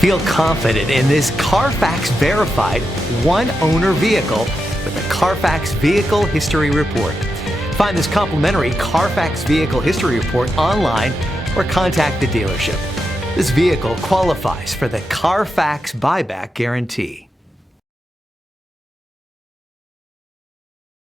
Feel confident in this Carfax verified one-owner vehicle with the Carfax Vehicle History Report. Find this complimentary Carfax Vehicle History Report online or contact the dealership. This vehicle qualifies for the Carfax Buyback Guarantee.